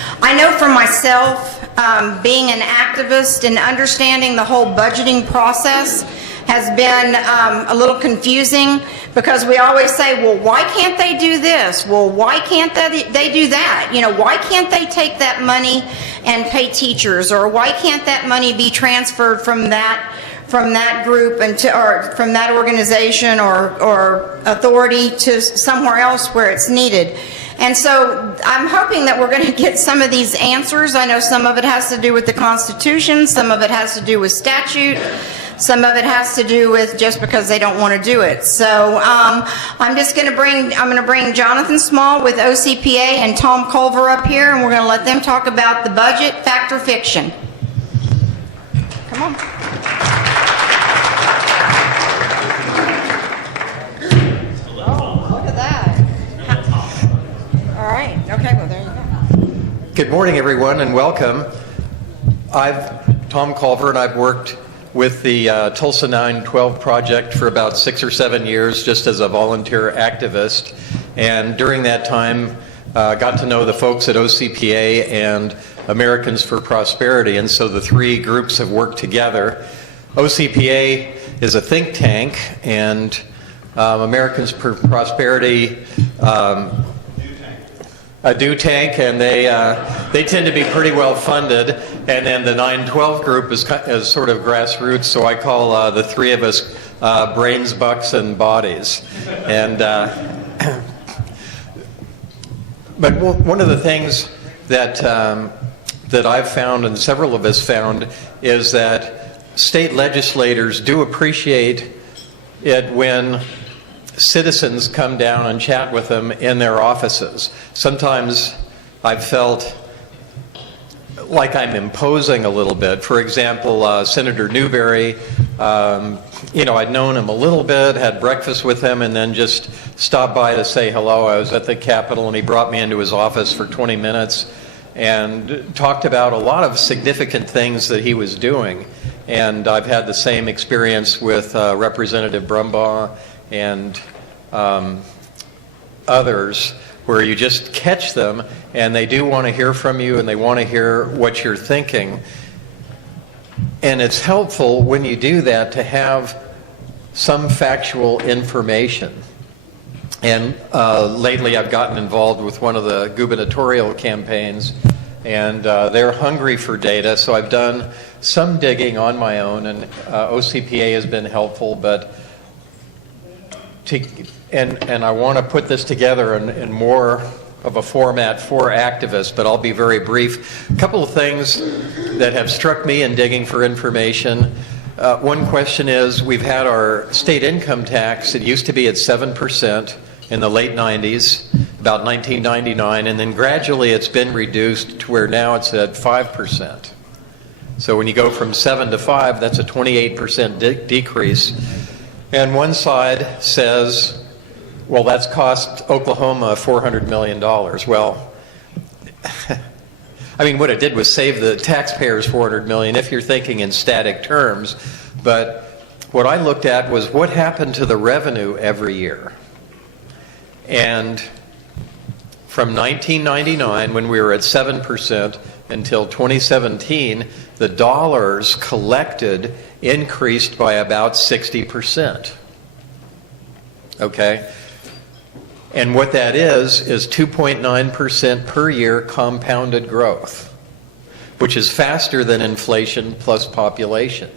I know for myself, being an activist and understanding the whole budgeting process has been a little confusing, because we always say, well, why can't they do this? Well, why can't they do that? You know, why can't they take that money and pay teachers? Or why can't that money be transferred from that group or from that organization or authority to somewhere else where it's needed? And so I'm hoping that we're going to get some of these answers. I know some of it has to do with the Constitution, some of it has to do with statute, some of it has to do with just because they don't want to do it. So I'm going to bring Jonathan Small with OCPA and Tom Culver up here, and we're going to let them talk about the budget, fact or fiction. Come on. Okay, well, there you go. Good morning, everyone, and welcome. I'm Tom Culver, and I've worked with the Tulsa 912 project for about 6 or 7 years, just as a volunteer activist. And during that time, got to know the folks at OCPA and Americans for Prosperity, and so the three groups have worked together. OCPA is a think tank, and Americans for Prosperity a do tank, and they tend to be pretty well funded. And then the 912 group is sort of grassroots, so I call the three of us brains, bucks, and bodies. And but one of the things that I've found, and several of us found, is that state legislators do appreciate it when citizens come down and chat with them in their offices. Sometimes I've felt like I'm imposing a little bit. For example, Senator Newberry, I'd known him a little bit, had breakfast with him, and then just stopped by to say hello. I was at the Capitol, and he brought me into his office for 20 minutes and talked about a lot of significant things that he was doing. And I've had the same experience with Representative Brumbaugh and others, where you just catch them and they do want to hear from you and they want to hear what you're thinking. And it's helpful when you do that to have some factual information. And lately I've gotten involved with one of the gubernatorial campaigns, and they're hungry for data, so I've done some digging on my own, and OCPA has been helpful, but and I want to put this together in more of a format for activists, but I'll be very brief. A couple of things that have struck me in digging for information. One question is, we've had our state income tax. It used to be at 7% in the late 90s, about 1999, and then gradually it's been reduced to where now it's at 5%. So when you go from 7 to 5, that's a 28% decrease. And one side says, well, that's cost Oklahoma $400 million. Well, I mean, what it did was save the taxpayers $400 million if you're thinking in static terms. But what I looked at was what happened to the revenue every year. And from 1999, when we were at 7%, until 2017, the dollars collected increased by about 60%. Okay? And what that is 2.9% per year compounded growth, which is faster than inflation plus population.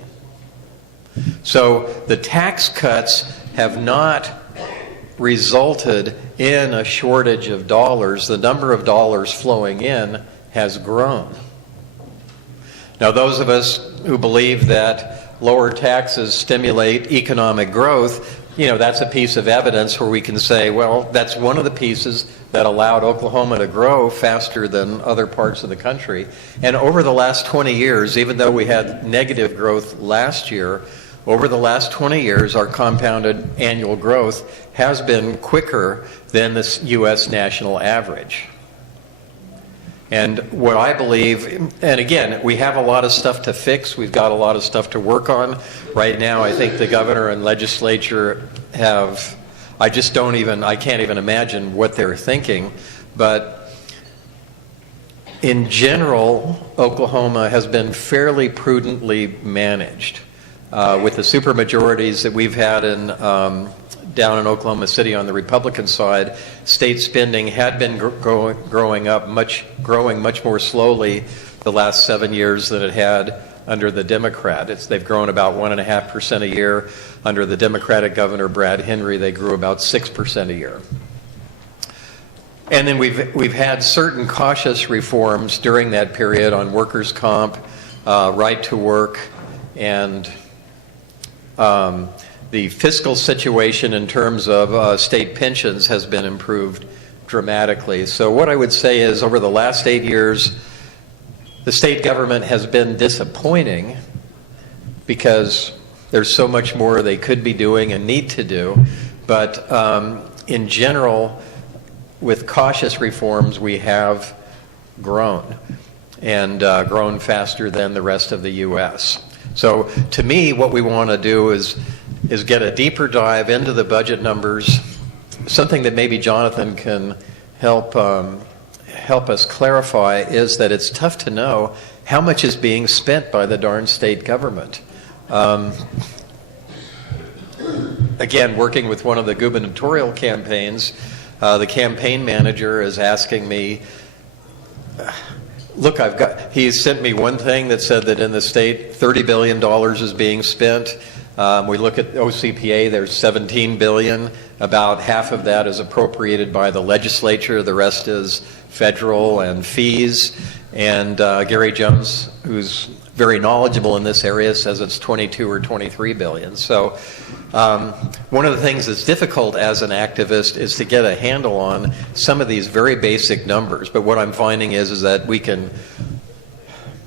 So the tax cuts have not resulted in a shortage of dollars. The number of dollars flowing in has grown. Now, those of us who believe that lower taxes stimulate economic growth, that's a piece of evidence where we can say, well, that's one of the pieces that allowed Oklahoma to grow faster than other parts of the country. And over the last 20 years, even though we had negative growth last year, over the last 20 years, our compounded annual growth has been quicker than the U.S. national average. And what I believe, and again, we have a lot of stuff to fix. We've got a lot of stuff to work on. Right now, I think the governor and legislature have, I can't even imagine what they're thinking. But in general, Oklahoma has been fairly prudently managed. With the supermajorities that we've had in down in Oklahoma City on the Republican side, state spending had been growing much more slowly the last 7 years than it had under the Democrat. They've grown about 1.5% a year. Under the Democratic Governor Brad Henry, they grew about 6% a year. And then we've had certain cautious reforms during that period on workers' comp, right to work, and the fiscal situation in terms of state pensions has been improved dramatically. So what I would say is over the last 8 years, the state government has been disappointing because there's so much more they could be doing and need to do. But in general, with cautious reforms, we have grown and grown faster than the rest of the U.S. So to me, what we want to do is get a deeper dive into the budget numbers, something that maybe Jonathan can help us clarify is that it's tough to know how much is being spent by the darn state government. Again, working with one of the gubernatorial campaigns, the campaign manager is asking me, look, he sent me one thing that said that in the state, $30 billion is being spent. We look at OCPA, there's $17 billion. About half of that is appropriated by the legislature. The rest is federal and fees. And Gary Jones, who's very knowledgeable in this area, says it's 22 or 23 billion. So one of the things that's difficult as an activist is to get a handle on some of these very basic numbers. But what I'm finding is that we can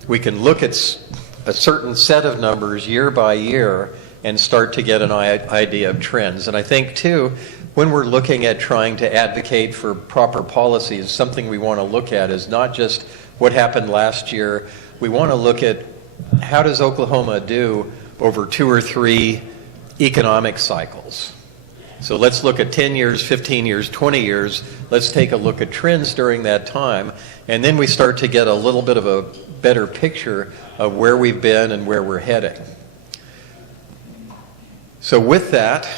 look at a certain set of numbers year by year and start to get an idea of trends. And I think, too, when we're looking at trying to advocate for proper policies, something we want to look at is not just what happened last year. We want to look at how does Oklahoma do over 2 or 3 economic cycles. So let's look at 10 years, 15 years, 20 years. Let's take a look at trends during that time. And then we start to get a little bit of a better picture of where we've been and where we're heading. So with that,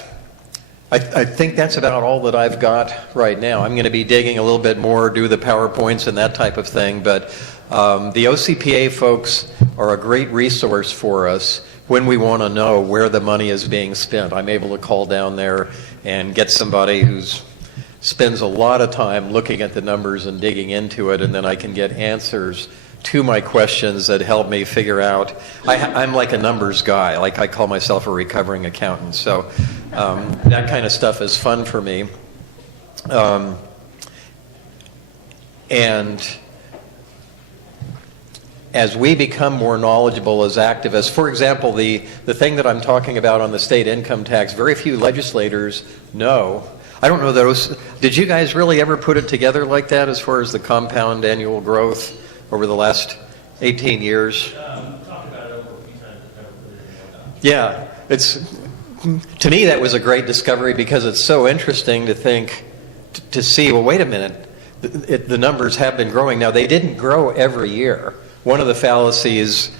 I think that's about all that I've got right now. I'm going to be digging a little bit more, do the PowerPoints and that type of thing, but the OCPA folks are a great resource for us when we want to know where the money is being spent. I'm able to call down there and get somebody who spends a lot of time looking at the numbers and digging into it, and then I can get answers to my questions that help me figure out. I'm like a numbers guy. Like I call myself a recovering accountant. So that kind of stuff is fun for me. And as we become more knowledgeable as activists, for example, the thing that I'm talking about on the state income tax, very few legislators know. I don't know those. Did you guys really ever put it together like that as far as the compound annual growth over the last 18 years? Talked about it over a few times. Yeah, to me that was a great discovery because it's so interesting to think, to see, well, wait a minute, the numbers have been growing. Now, they didn't grow every year. One of the fallacies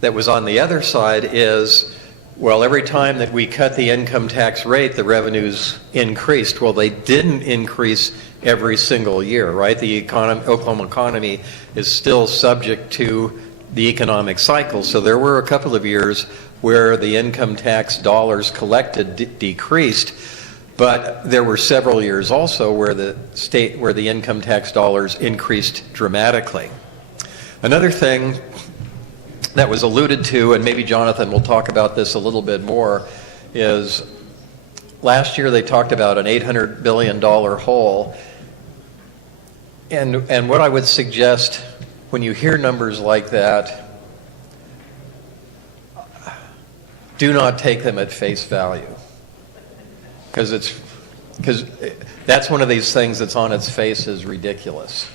that was on the other side is, well, every time that we cut the income tax rate, the revenues increased. Well, they didn't increase every single year, right? The Oklahoma economy is still subject to the economic cycle. So there were a couple of years where the income tax dollars collected decreased, but there were several years also where the income tax dollars increased dramatically. Another thing that was alluded to, and maybe Jonathan will talk about this a little bit more, is last year they talked about an $800 billion hole. And what I would suggest when you hear numbers like that, do not take them at face value. Because that's one of these things that's on its face is ridiculous,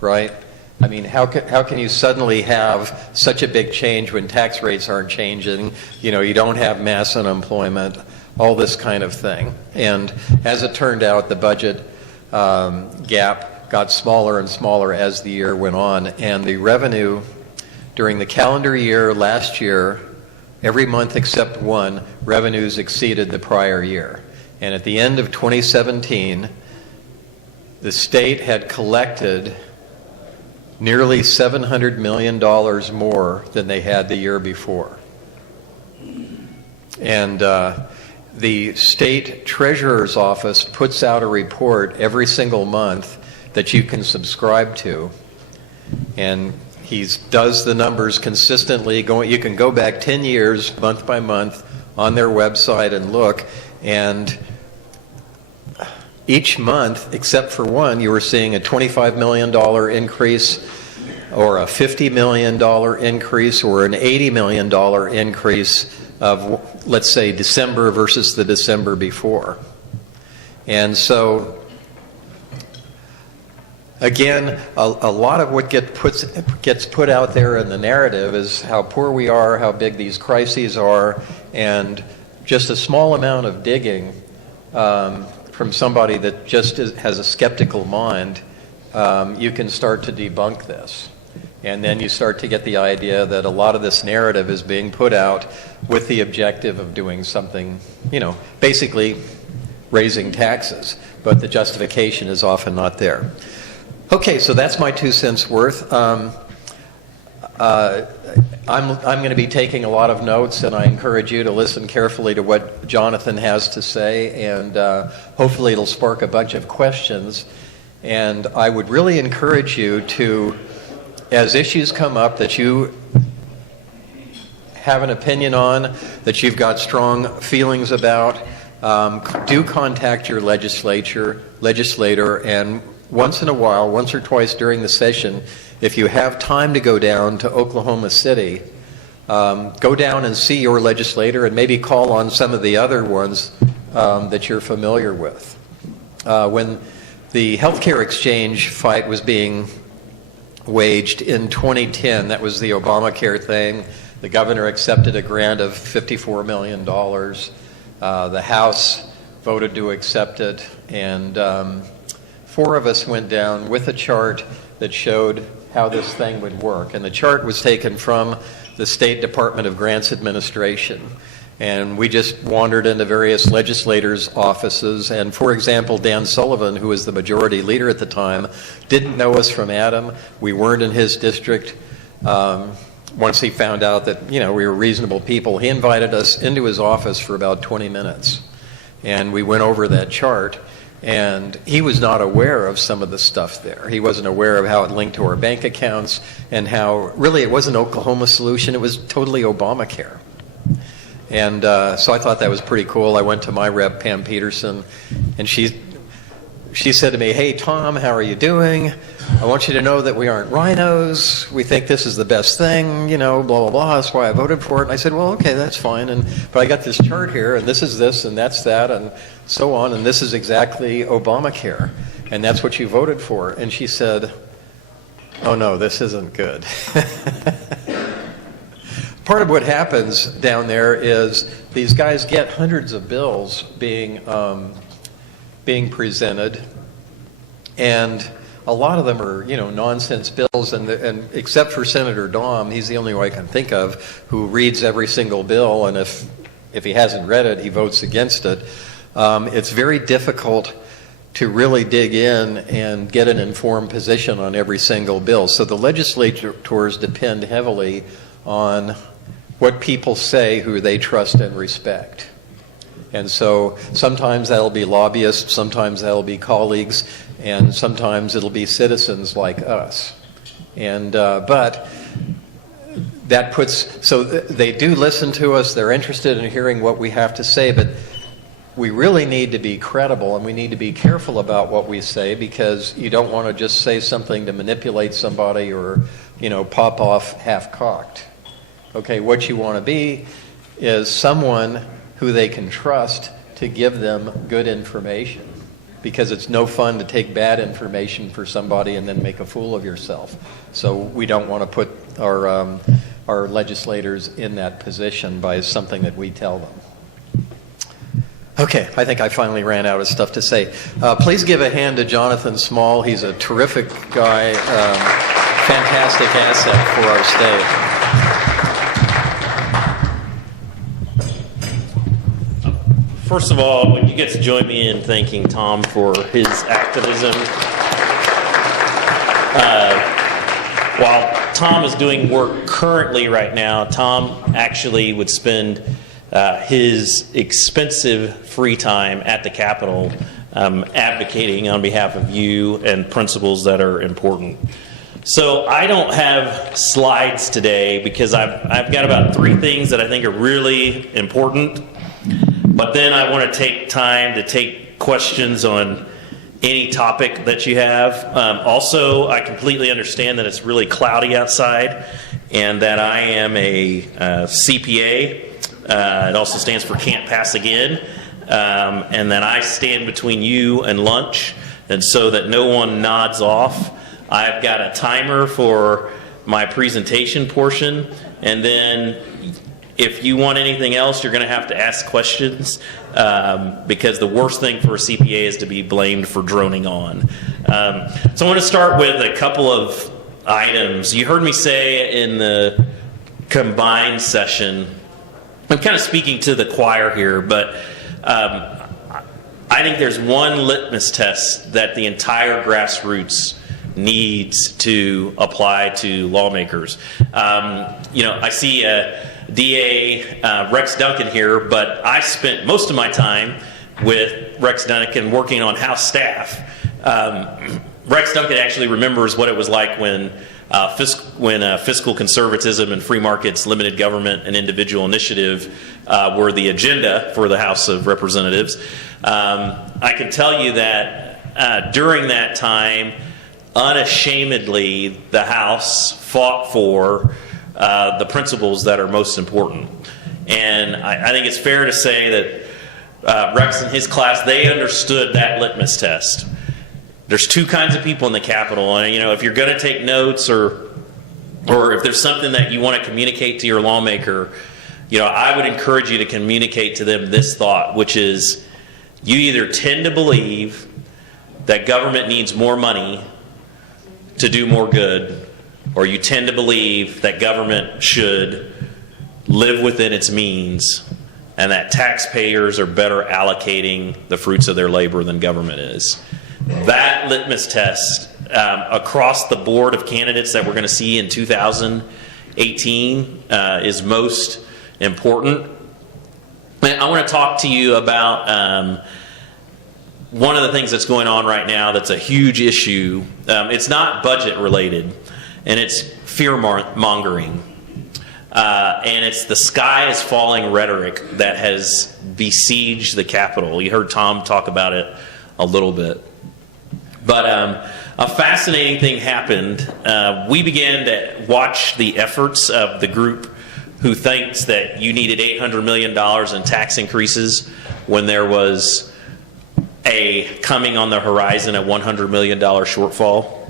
right? I mean, how can you suddenly have such a big change when tax rates aren't changing? You know, you don't have mass unemployment, all this kind of thing. And as it turned out, the budget gap got smaller and smaller as the year went on. And the revenue during the calendar year last year, every month except one, revenues exceeded the prior year. And at the end of 2017, the state had collected nearly $700 million more than they had the year before. And the state treasurer's office puts out a report every single month that you can subscribe to. And he does the numbers consistently. You can go back 10 years, month by month, on their website and look. And each month, except for one, you were seeing a $25 million increase, or a $50 million increase, or an $80 million increase of, let's say, December versus the December before. And so, again, a lot of what gets put out there in the narrative is how poor we are, how big these crises are, and just a small amount of digging from somebody that just has a skeptical mind, you can start to debunk this. And then you start to get the idea that a lot of this narrative is being put out with the objective of doing something, basically raising taxes, but the justification is often not there. Okay, so that's my 2 cents worth. I'm going to be taking a lot of notes, and I encourage you to listen carefully to what Jonathan has to say, and hopefully it'll spark a bunch of questions. And I would really encourage you to, as issues come up that you have an opinion on, that you've got strong feelings about, do contact your legislator, and once in a while, once or twice during the session, if you have time to go down to Oklahoma City, go down and see your legislator and maybe call on some of the other ones that you're familiar with. When the healthcare exchange fight was being waged in 2010, that was the Obamacare thing. The governor accepted a grant of $54 million. The House voted to accept it, and 4 of us went down with a chart that showed how this thing would work. And the chart was taken from the State Department of Grants Administration. And we just wandered into various legislators' offices. And for example, Dan Sullivan, who was the majority leader at the time, didn't know us from Adam. We weren't in his district. Once he found out that, we were reasonable people, he invited us into his office for about 20 minutes. And we went over that chart. And he was not aware of some of the stuff there. He wasn't aware of how it linked to our bank accounts, and how really it wasn't Oklahoma solution, it was totally Obamacare. And so I thought that was pretty cool. I went to my rep, Pam Peterson, and she said to me, "Hey, Tom, how are you doing? I want you to know that we aren't rhinos. We think this is the best thing, blah, blah, blah. That's why I voted for it." And I said, "Well, okay, that's fine. But I got this chart here, and this is this, and that's that, and so on, and this is exactly Obamacare, and that's what you voted for." And she said, "Oh, no, this isn't good." Part of what happens down there is these guys get hundreds of bills being presented, and a lot of them are, nonsense bills, and except for Senator Dahm, he's the only one I can think of who reads every single bill, and if he hasn't read it, he votes against it. It's very difficult to really dig in and get an informed position on every single bill. So the legislators depend heavily on what people say who they trust and respect. And so sometimes that'll be lobbyists, sometimes that'll be colleagues, and sometimes it'll be citizens like us. And but that so they do listen to us, they're interested in hearing what we have to say, but we really need to be credible, and we need to be careful about what we say, because you don't want to just say something to manipulate somebody or, pop off half-cocked. Okay, what you want to be is someone who they can trust to give them good information, because it's no fun to take bad information for somebody and then make a fool of yourself. So we don't want to put our legislators in that position by something that we tell them. Okay, I think I finally ran out of stuff to say. Please give a hand to Jonathan Small. He's a terrific guy, fantastic asset for our state. First of all, would you get to join me in thanking Tom for his activism? While Tom is doing work currently right now, Tom actually would spend his expensive free time at the Capitol advocating on behalf of you and principles that are important. So I don't have slides today because I've got about 3 things that I think are really important, but then I want to take time to take questions on any topic that you have. Also, I completely understand that it's really cloudy outside and that I am a CPA. It also stands for Can't Pass Again. And that I stand between you and lunch. And so that no one nods off, I've got a timer for my presentation portion. And then if you want anything else, you're going to have to ask questions because the worst thing for a CPA is to be blamed for droning on. So I want to start with a couple of items. You heard me say in the combined session, I'm kind of speaking to the choir here, but I think there's one litmus test that the entire grassroots needs to apply to lawmakers. I see DA Rex Duncan here, but I spent most of my time with Rex Duncan working on House staff. Rex Duncan actually remembers what it was like when fiscal conservatism and free markets, limited government, and individual initiative were the agenda for the House of Representatives. I can tell you that during that time, unashamedly, the House fought for the principles that are most important. And I think it's fair to say that Rex and his class, they understood that litmus test. There's 2 kinds of people in the Capitol, and if you're going to take notes or if there's something that you want to communicate to your lawmaker, I would encourage you to communicate to them this thought, which is you either tend to believe that government needs more money to do more good, or you tend to believe that government should live within its means and that taxpayers are better allocating the fruits of their labor than government is. That litmus test across the board of candidates that we're going to see in 2018 is most important. I want to talk to you about one of the things that's going on right now that's a huge issue. It's not budget related, and it's fear mongering. And it's the sky is falling rhetoric that has besieged the Capitol. You heard Tom talk about it a little bit. But a fascinating thing happened. We began to watch the efforts of the group who thinks that you needed $800 million in tax increases when there was coming on the horizon a $100 million shortfall.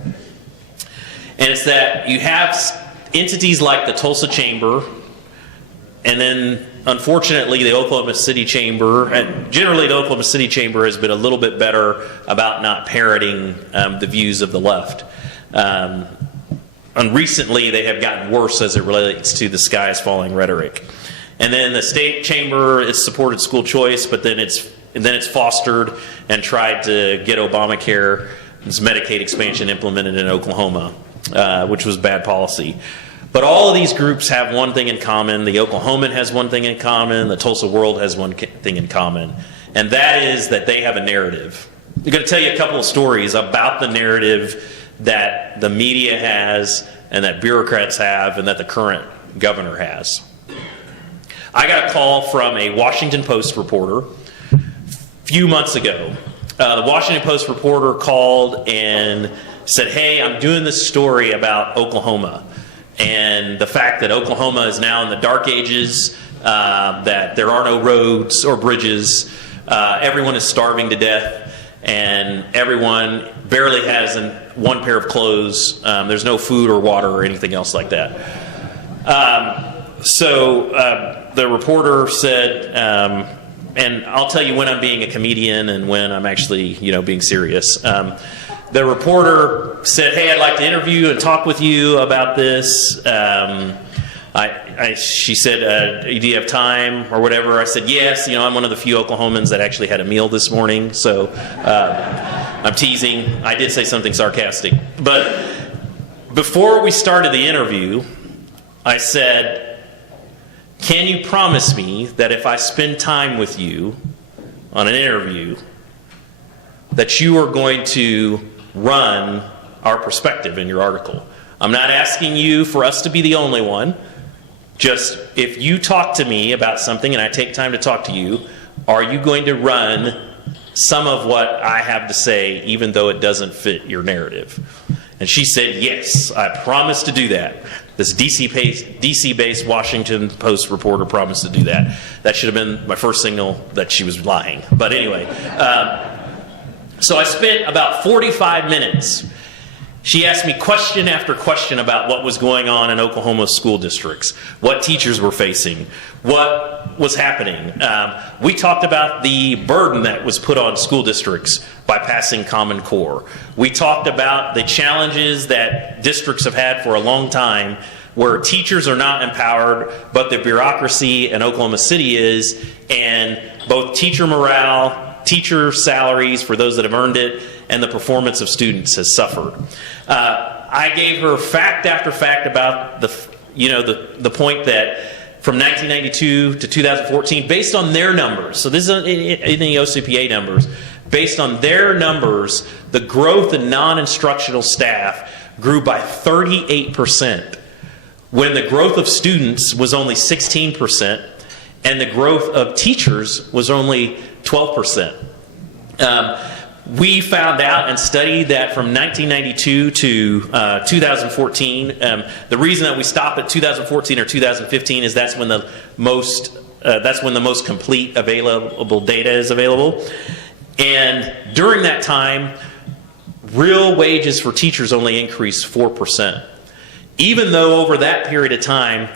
And it's that you have entities like the Tulsa Chamber, and then unfortunately the Oklahoma City Chamber, and generally the Oklahoma City Chamber has been a little bit better about not parroting the views of the left. And recently they have gotten worse as it relates to the sky is falling rhetoric. And then the state chamber has supported school choice, but then it's fostered and tried to get Obamacare's Medicaid expansion implemented in Oklahoma, which was bad policy. But all of these groups have one thing in common. The Oklahoman has one thing in common. The Tulsa World has one thing in common. And that is that they have a narrative. I'm going to tell you a couple of stories about the narrative that the media has and that bureaucrats have and that the current governor has. I got a call from a Washington Post reporter a few months ago. The Washington Post reporter called and said, hey, I'm doing this story about Oklahoma and the fact that Oklahoma is now in the dark ages, that there are no roads or bridges, everyone is starving to death, and everyone barely has one pair of clothes. There's no food or water or anything else like that. So the reporter said, and I'll tell you when I'm being a comedian and when I'm actually, being serious. The reporter said, "Hey, I'd like to interview and talk with you about this." She said, "Do you have time or whatever?" I said, "Yes. I'm one of the few Oklahomans that actually had a meal this morning, so I'm teasing. I did say something sarcastic, but before we started the interview, I said, 'Can you promise me that if I spend time with you on an interview, that you are going to run our perspective in your article? I'm not asking you for us to be the only one. Just if you talk to me about something and I take time to talk to you, are you going to run some of what I have to say even though it doesn't fit your narrative?'" And she said, "Yes, I promise to do that." This DC-based Washington Post reporter promised to do that. That should have been my first signal that she was lying. But anyway, so I spent about 45 minutes. She asked me question after question about what was going on in Oklahoma school districts, what teachers were facing, what was happening. We talked about the burden that was put on school districts by passing Common Core. We talked about the challenges that districts have had for a long time where teachers are not empowered, but the bureaucracy in Oklahoma City is, and both teacher morale, teacher salaries for those that have earned it, and the performance of students has suffered. I gave her fact after fact about the point that from 1992 to 2014, based on their numbers, so this isn't any OCPA numbers, based on their numbers, the growth in non-instructional staff grew by 38%, when the growth of students was only 16%, and the growth of teachers was only 12%. We found out and studied that from 1992 to 2014, the reason that we stop at 2014 or 2015 is that's when the most complete available data is available. And during that time, real wages for teachers only increased 4%. Even though over that period of time,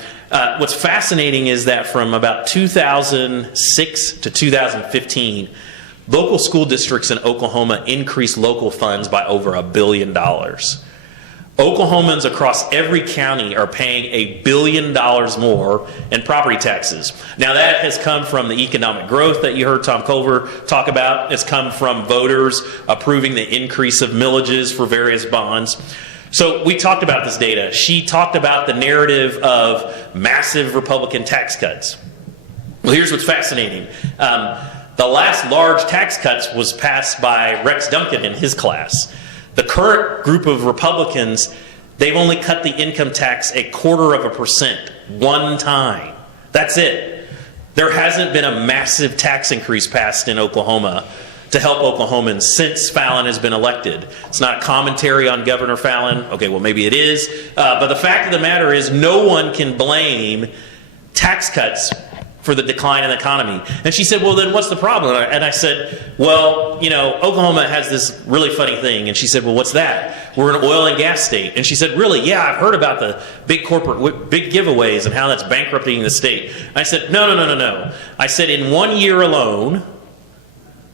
what's fascinating is that from about 2006 to 2015, local school districts in Oklahoma increased local funds by over $1 billion. Oklahomans across every county are paying $1 billion more in property taxes. Now that has come from the economic growth that you heard Tom Culver talk about. It's come from voters approving the increase of millages for various bonds. So we talked about this data. She talked about the narrative of massive Republican tax cuts. Well, here's what's fascinating. The last large tax cuts was passed by Rex Duncan in his class. The current group of Republicans, they've only cut the income tax 0.25% one time. That's it. There hasn't been a massive tax increase passed in Oklahoma to help Oklahomans since Fallon has been elected. It's not a commentary on Governor Fallon. Okay, well maybe it is. But the fact of the matter is no one can blame tax cuts for the decline in the economy. And she said, "Well, then what's the problem?" And I said, "Well, Oklahoma has this really funny thing." And she said, "Well, what's that?" "We're an oil and gas state." And she said, "Really? Yeah, I've heard about the big giveaways and how that's bankrupting the state." I said, No. I said, in 1 year alone,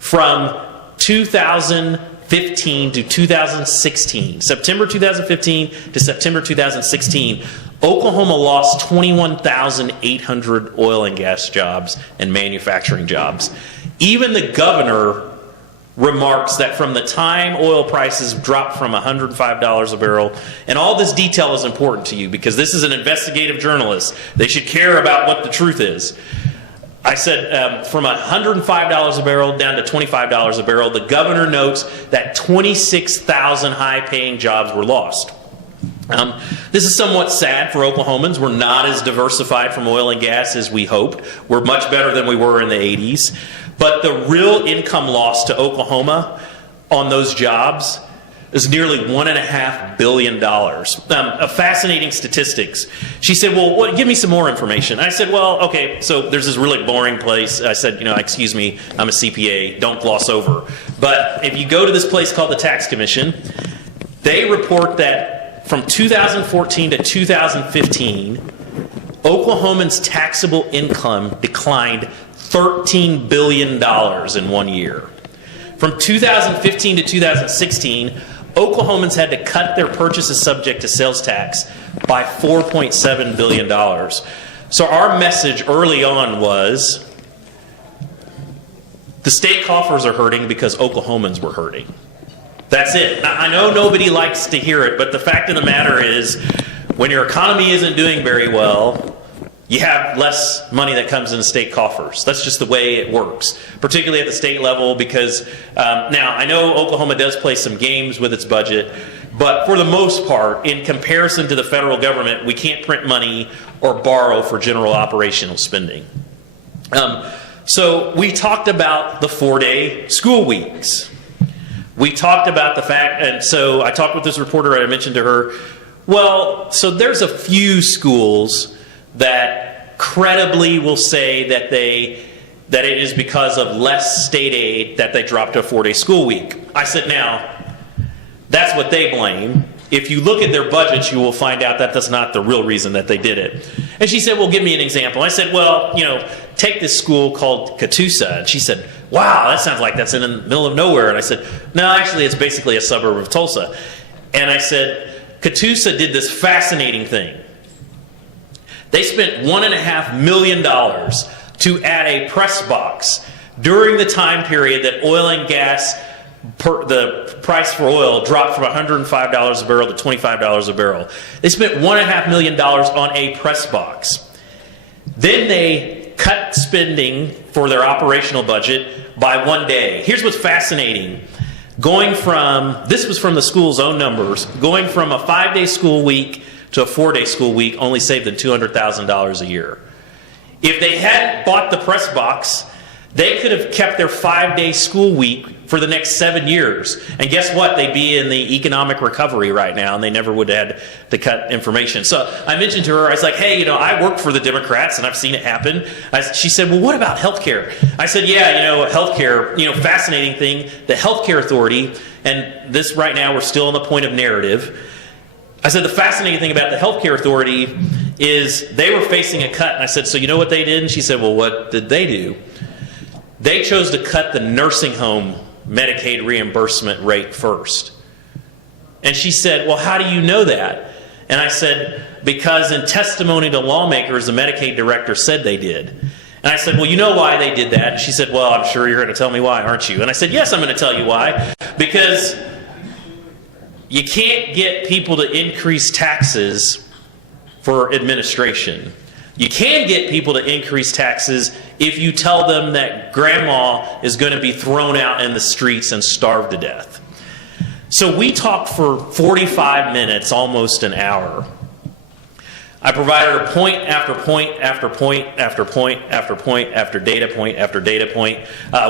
from 2015 to 2016, September 2015 to September 2016, Oklahoma lost 21,800 oil and gas jobs and manufacturing jobs. Even the governor remarks that from the time oil prices dropped from $105 a barrel, and all this detail is important to you because this is an investigative journalist. They should care about what the truth is. I said from $105 a barrel down to $25 a barrel, the governor notes that 26,000 high-paying jobs were lost. This is somewhat sad for Oklahomans. We're not as diversified from oil and gas as we hoped. We're much better than we were in the 80s. But the real income loss to Oklahoma on those jobs is nearly $1.5 billion. Fascinating statistics. She said, "Well, give me some more information." I said, "Well, okay, so there's this really boring place." I said, "Excuse me, I'm a CPA, don't gloss over. But if you go to this place called the Tax Commission, they report that from 2014 to 2015, Oklahomans' taxable income declined $13 billion in 1 year. From 2015 to 2016, Oklahomans had to cut their purchases subject to sales tax by $4.7 billion. So our message early on was, the state coffers are hurting because Oklahomans were hurting. That's it. Now, I know nobody likes to hear it, but the fact of the matter is, when your economy isn't doing very well, you have less money that comes in the state coffers. That's just the way it works, particularly at the state level, because now I know Oklahoma does play some games with its budget, but for the most part, in comparison to the federal government, we can't print money or borrow for general operational spending. So we talked about the 4-day school weeks. We talked about the fact, and so I talked with this reporter and I mentioned to her, well, so there's a few schools that credibly will say that it is because of less state aid that they dropped a 4-day school week. I said, now, that's what they blame. If you look at their budgets, you will find out that that's not the real reason that they did it. And she said, well, give me an example. I said, well, take this school called Catoosa. And she said, wow, that sounds like that's in the middle of nowhere. And I said, no, actually, it's basically a suburb of Tulsa. And I said, Catoosa did this fascinating thing. They spent $1.5 million to add a press box during the time period that oil and gas, the price for oil dropped from $105 a barrel to $25 a barrel. They spent $1.5 million on a press box. Then they cut spending for their operational budget by 1 day. Here's what's fascinating. This was from the school's own numbers, going from a 5-day school week to a 4-day school week only saved them $200,000 a year. If they hadn't bought the press box, they could have kept their 5-day school week for the next 7 years. And guess what? They'd be in the economic recovery right now, and they never would have had to cut information. So I mentioned to her, I was like, hey, I work for the Democrats, and I've seen it happen. She said, well, what about health care? I said, yeah, health care, fascinating thing. The Health Care Authority, and this right now, we're still on the point of narrative. I said, the fascinating thing about the Health Care Authority is they were facing a cut. And I said, so you know what they did? And she said, well, what did they do? They chose to cut the nursing home Medicaid reimbursement rate first. And she said, well, how do you know that? And I said, because in testimony to lawmakers, the Medicaid director said they did. And I said, well, you know why they did that? And she said, well, I'm sure you're going to tell me why, aren't you? And I said, yes, I'm going to tell you why. Because you can't get people to increase taxes for administration. You can get people to increase taxes if you tell them that grandma is going to be thrown out in the streets and starved to death. So we talked for 45 minutes, almost an hour. I provided her point after point after point after point after point after data point after data point.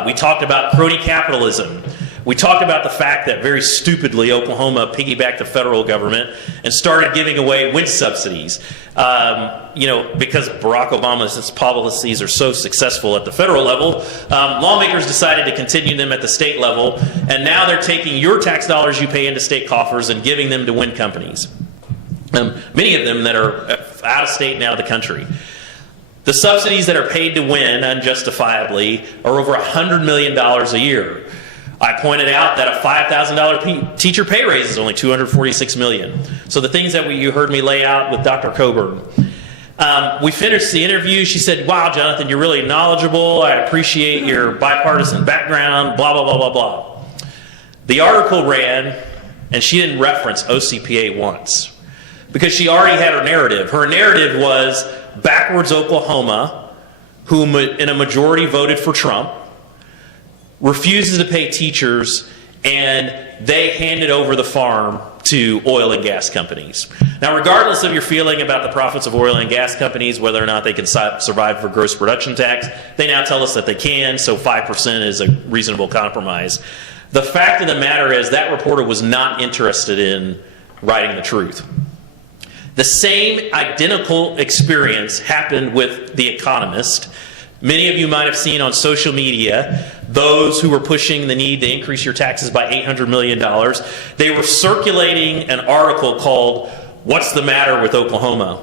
We talked about crony capitalism. We talked about the fact that very stupidly Oklahoma piggybacked the federal government and started giving away wind subsidies. Because Barack Obama's policies are so successful at the federal level, lawmakers decided to continue them at the state level, and now they're taking your tax dollars you pay into state coffers and giving them to wind companies. Many of them that are out of state and out of the country. The subsidies that are paid to wind unjustifiably are over $100 million a year. I pointed out that a $5,000 teacher pay raise is only $246 million. So the things that you heard me lay out with Dr. Coburn. We finished the interview. She said, wow, Jonathan, you're really knowledgeable. I appreciate your bipartisan background, blah, blah, blah, blah, blah. The article ran, and she didn't reference OCPA once because she already had her narrative. Her narrative was backwards Oklahoma, who in a majority voted for Trump, refuses to pay teachers, and they handed over the farm to oil and gas companies. Now, regardless of your feeling about the profits of oil and gas companies, whether or not they can survive for gross production tax, they now tell us that they can, so 5% is a reasonable compromise. The fact of the matter is that reporter was not interested in writing the truth. The same identical experience happened with The Economist. Many of you might have seen on social media those who were pushing the need to increase your taxes by $800 million. They were circulating an article called, "What's the Matter with Oklahoma?"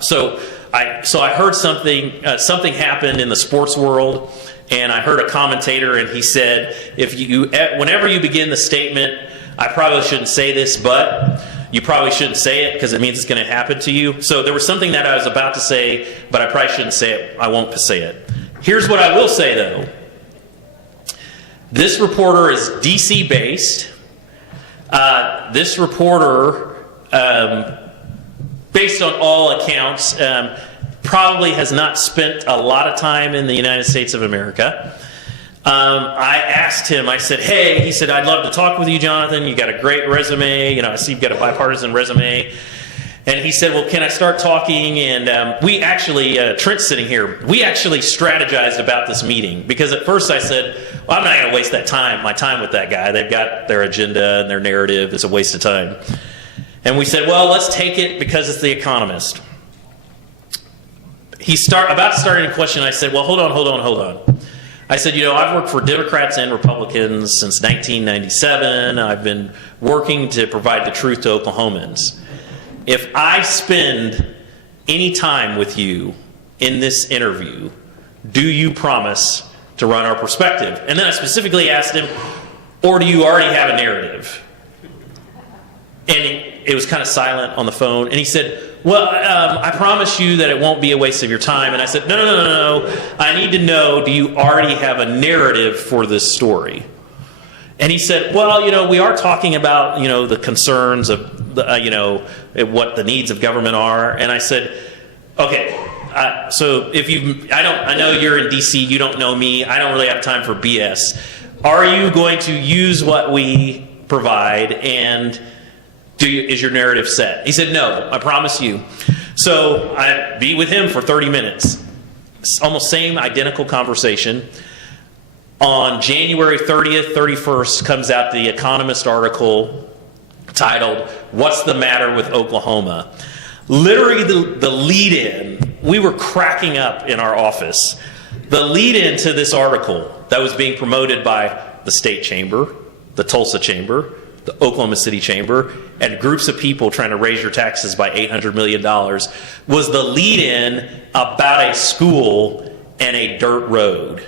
So I heard something happened in the sports world, and I heard a commentator, and he said, whenever you begin the statement, I probably shouldn't say this, but you probably shouldn't say it because it means it's going to happen to you. So there was something that I was about to say, but I probably shouldn't say it. I won't say it. Here's what I will say, though. This reporter is D.C. based. This reporter, based on all accounts, probably has not spent a lot of time in the United States of America. I asked him, I said, hey, he said, I'd love to talk with you, Jonathan. You got a great resume. I see you've got a bipartisan resume. And he said, well, can I start talking? And we actually, Trent's sitting here, we actually strategized about this meeting. Because at first I said, well, I'm not going to waste my time with that guy. They've got their agenda and their narrative. It's a waste of time. And we said, well, let's take it because it's The Economist. About to start a question, I said, well, hold on. I said, I've worked for Democrats and Republicans since 1997. I've been working to provide the truth to Oklahomans. If I spend any time with you in this interview, do you promise to run our perspective? And then I specifically asked him, or do you already have a narrative? And it was kind of silent on the phone. And he said, well, I promise you that it won't be a waste of your time. And I said, no. I need to know, do you already have a narrative for this story? And he said, well, we are talking about, the concerns of, what the needs of government are. And I said, okay, so I know you're in D.C., you don't know me, I don't really have time for BS. Are you going to use what we provide, and is your narrative set? He said, no, I promise you. So I be with him for 30 minutes. Almost same identical conversation. On January 30th, 31st comes out the Economist article titled, What's the Matter with Oklahoma? Literally the lead-in, we were cracking up in our office. The lead-in to this article that was being promoted by the State Chamber, the Tulsa Chamber, the Oklahoma City Chamber, and groups of people trying to raise your taxes by $800 million was the lead-in about a school and a dirt road.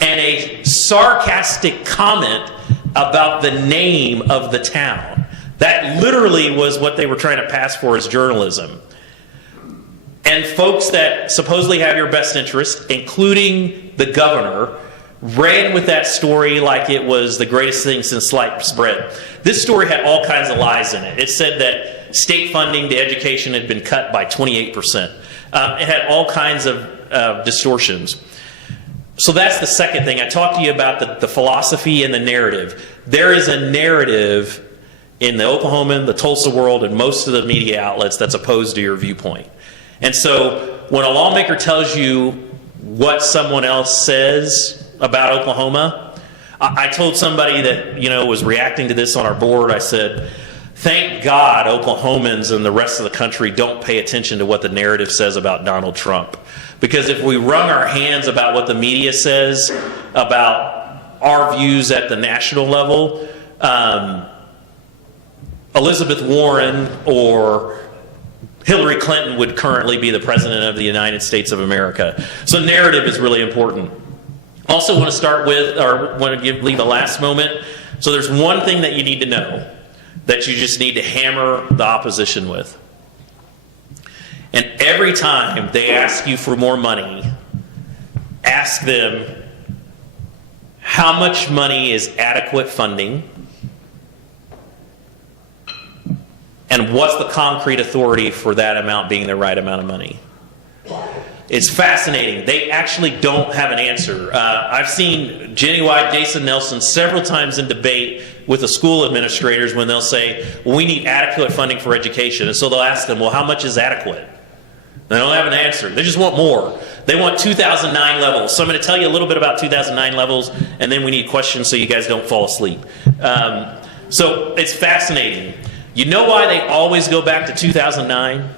And a sarcastic comment about the name of the town. That literally was what they were trying to pass for as journalism. And folks that supposedly have your best interest, including the governor, ran with that story like it was the greatest thing since sliced bread. This story had all kinds of lies in it. It said that state funding to education had been cut by 28%. It had all kinds of distortions. So that's the second thing. I talked to you about the philosophy and the narrative. There is a narrative in the Oklahoman, the Tulsa world, and most of the media outlets that's opposed to your viewpoint. And so when a lawmaker tells you what someone else says about Oklahoma, I told somebody that was reacting to this on our board, I said, thank God Oklahomans and the rest of the country don't pay attention to what the narrative says about Donald Trump. Because if we wrung our hands about what the media says about our views at the national level, Elizabeth Warren or Hillary Clinton would currently be the president of the United States of America. So narrative is really important. Also want to start with, or want to leave a last moment. So there's one thing that you need to know that you just need to hammer the opposition with. And every time they ask you for more money, ask them how much money is adequate funding and what's the concrete authority for that amount being the right amount of money. It's fascinating. They actually don't have an answer. I've seen Jenny White, Jason Nelson several times in debate with the school administrators when they'll say, well, we need adequate funding for education. And so they'll ask them, well, how much is adequate? They don't have an answer. They just want more. They want 2009 levels. So I'm going to tell you a little bit about 2009 levels, and then we need questions so you guys don't fall asleep. So it's fascinating. You know why they always go back to 2009?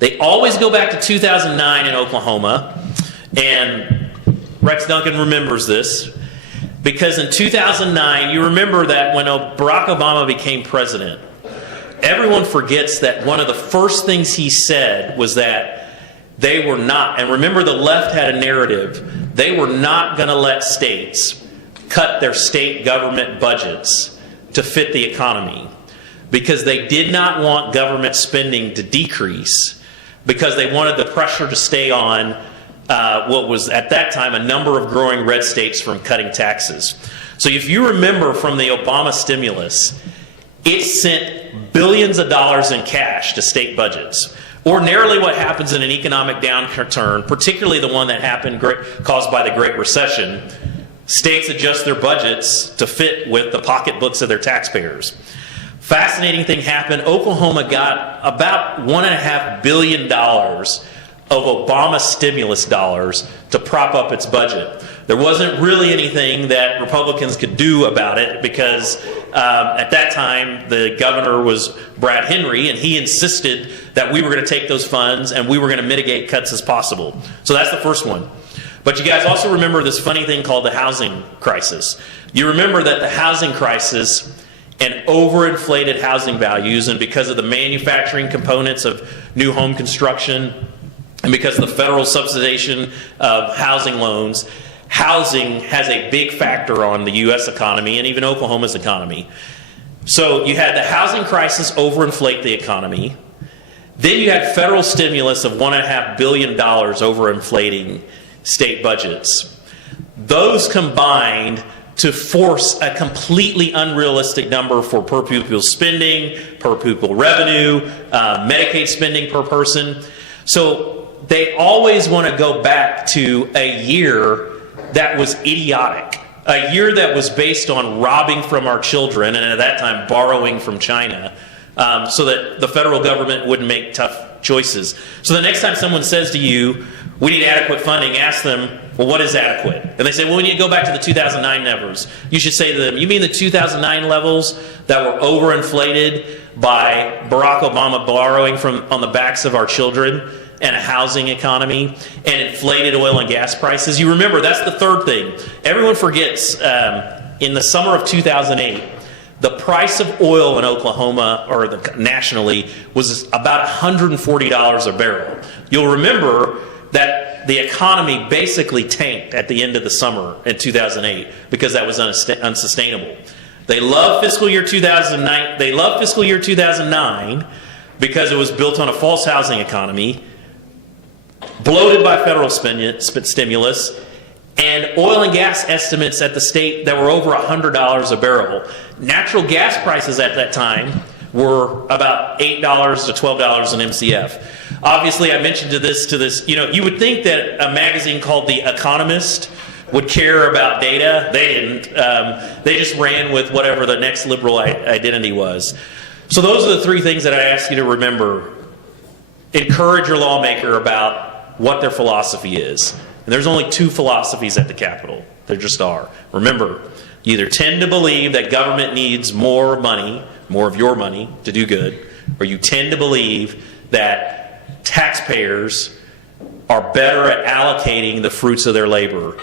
They always go back to 2009 in Oklahoma, and Rex Duncan remembers this, because in 2009, you remember that when Barack Obama became president, everyone forgets that one of the first things he said was that they were not, and remember the left had a narrative, they were not going to let states cut their state government budgets to fit the economy because they did not want government spending to decrease because they wanted the pressure to stay on what was at that time a number of growing red states from cutting taxes. So if you remember from the Obama stimulus, it sent billions of dollars in cash to state budgets. Ordinarily what happens in an economic downturn, particularly the one that happened caused by the Great Recession, states adjust their budgets to fit with the pocketbooks of their taxpayers. Fascinating thing happened. Oklahoma got about $1.5 billion of Obama stimulus dollars to prop up its budget. There wasn't really anything that Republicans could do about it because at that time the governor was Brad Henry, and he insisted that we were going to take those funds and we were going to mitigate cuts as possible. So that's the first one. But you guys also remember this funny thing called the housing crisis. You remember that the housing crisis and overinflated housing values, and because of the manufacturing components of new home construction and because of the federal subsidization of housing loans, housing has a big factor on the U.S. economy and even Oklahoma's economy. So you had the housing crisis overinflate the economy. Then you had federal stimulus of $1.5 billion overinflating state budgets. Those combined to force a completely unrealistic number for per pupil spending, per pupil revenue, Medicaid spending per person. So they always want to go back to a year that was idiotic, a year that was based on robbing from our children and at that time borrowing from China so that the federal government wouldn't make tough choices. So the next time someone says to you, we need adequate funding, ask them, well, what is adequate? And they say, well, we need to go back to the 2009 levels. You should say to them, you mean the 2009 levels that were overinflated by Barack Obama borrowing from on the backs of our children and a housing economy and inflated oil and gas prices? You remember, that's the third thing. Everyone forgets, in the summer of 2008, the price of oil in Oklahoma, or nationally, was about $140 a barrel. You'll remember that the economy basically tanked at the end of the summer in 2008 because that was unsustainable. They love fiscal year 2009. They love fiscal year 2009 because it was built on a false housing economy, bloated by federal stimulus, and oil and gas estimates at the state that were over $100 a barrel. Natural gas prices at that time were about $8 to $12 an MCF. Obviously, I mentioned this, you would think that a magazine called The Economist would care about data. They didn't. They just ran with whatever the next liberal identity was. So those are the three things that I ask you to remember. Encourage your lawmaker about what their philosophy is. And there's only two philosophies at the Capitol. There just are. Remember, you either tend to believe that government needs more money, more of your money, to do good, or you tend to believe that taxpayers are better at allocating the fruits of their labor